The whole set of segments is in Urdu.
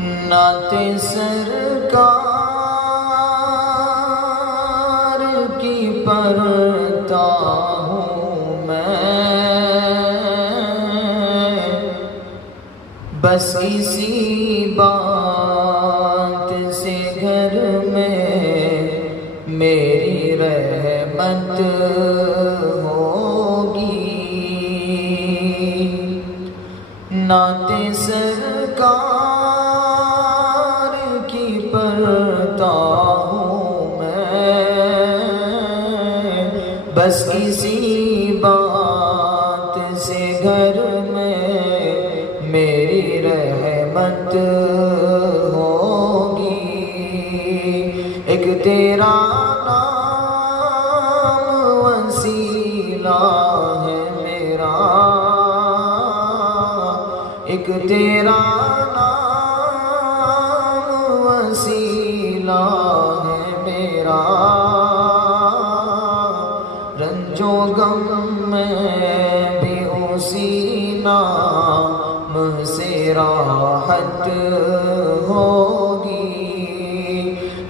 نعت سرکار کی پڑھتا ہوں میں، بس اسی بات سے گھر میں میری رحمت ہوگی۔ نعت سرکار کی پڑھتا ہوں میں، بس اسی بات سے گھر میں میری رحمت ہوگی۔ ایک تیرا نام وسیلہ ہے میرا، ایک تیرا نام وسیلہ ہے میرا، رنج و غم میں بھی اسی نام سے راحت ہوگی۔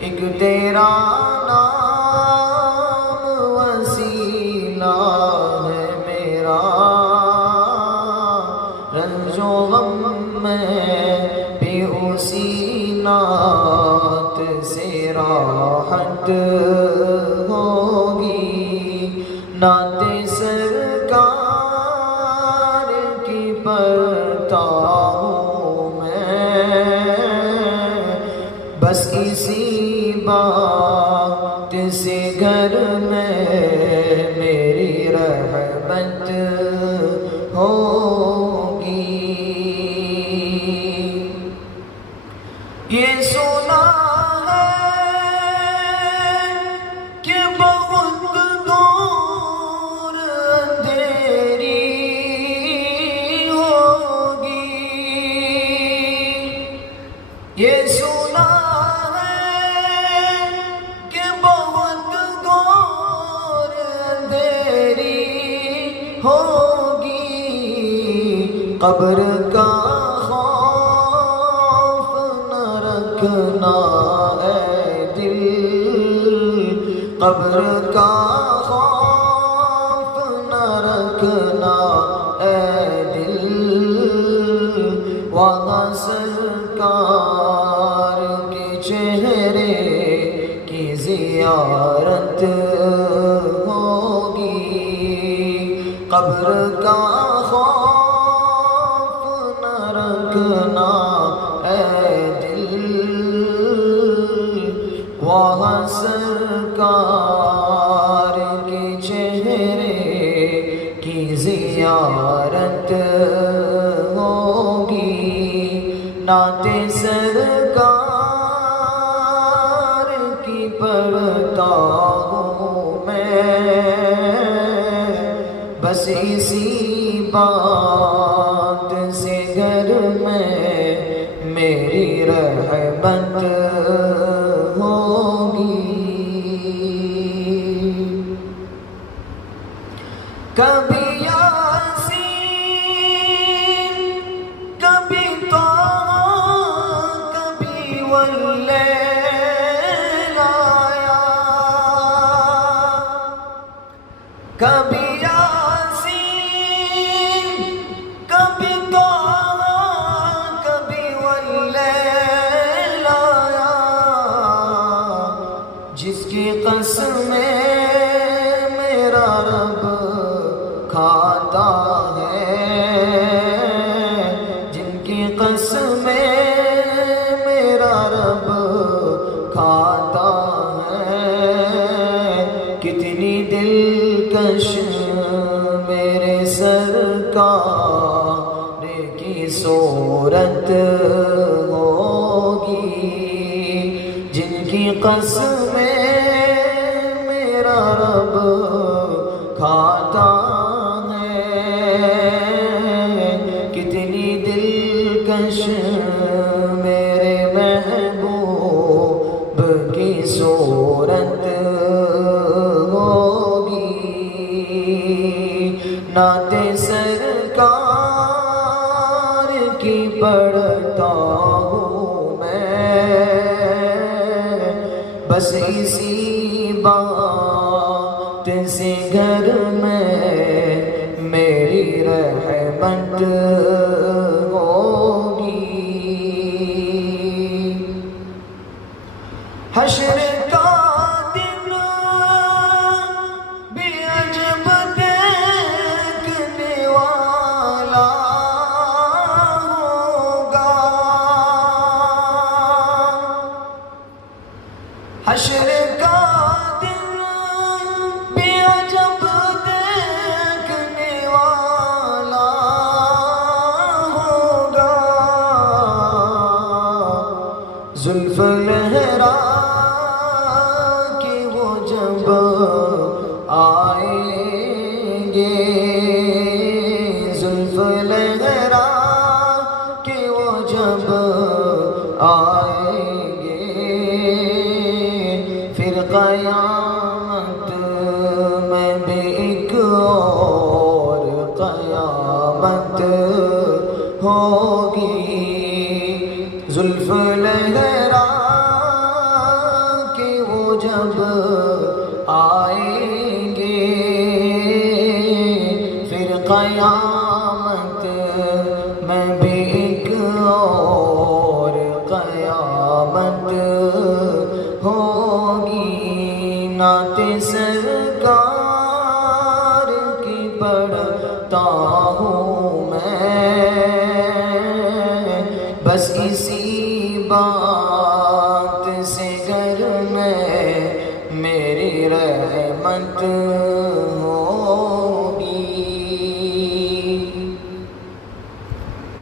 ایک تیرا نام وسیلہ ہے میرا، رنج و غم میں بھی اسی نعت سے راحت ہوگی۔ نعت سرکار کی پڑھتا ہوں میں، بس اسی بات سے گھر میں میری رحمت ہوگی۔ یہ سنا ہے کہ بہت دور اندھیری ہوگی، یہ سنا ہے کہ بہت دور اندھیری ہوگی، قبر کا رکھنا اے دل، قبر کا خوف نہ رکھنا اے دل، وہاں سرکار کے چہرے کی زیارت ہوگی۔ قبر کا خوف نہ رکھنا اے دل، وہاں سرکار کے چہرے کی زیارت ہوگی۔ نعت سرکار کی پڑھتا ہوں میں، بس اسی بات سے گھر میں میری رحمت ہوگی۔ کبھی یاسین، کبھی طٰہٰ، کبھی واللیل آیا، کبھی یاسین، کبھی طٰہٰ، کبھی واللیل آیا، جس کی قسمیں میرا رب کھاتا ہے، جن کی قسمیں میرا رب کھاتا ہے، کتنی دلکش میرے سرکار کی صورت ہوگی، جن کی قسمیں میرا رب کھاتا ہے، کتنی دلکش میرے محبوب کی صورت ہوگی۔ نعت سرکار کی پڑھتا ہوں بس اسی بات سے گھر میں میری رحمت ہوگی. حشر کا دن بھی عجب دیکھنے والا ہوگا. حشر کا دن بھی عجب دیکھنے والا ہوگا. زلف لہرا کے وہ جب آئیں گے. زلف لہرا کے وہ جب آئیں گے. پھر قیامت میں بھی ایک اور قیامت ہوگی. زلف لہرا کے وہ جب آئیں گے. پھر قیامت میں بھی ایک اور قیامت ہوگی. نعت سرکار کی پڑھتا ہوں میں بس اسی بات سے گھر میں میری رحمت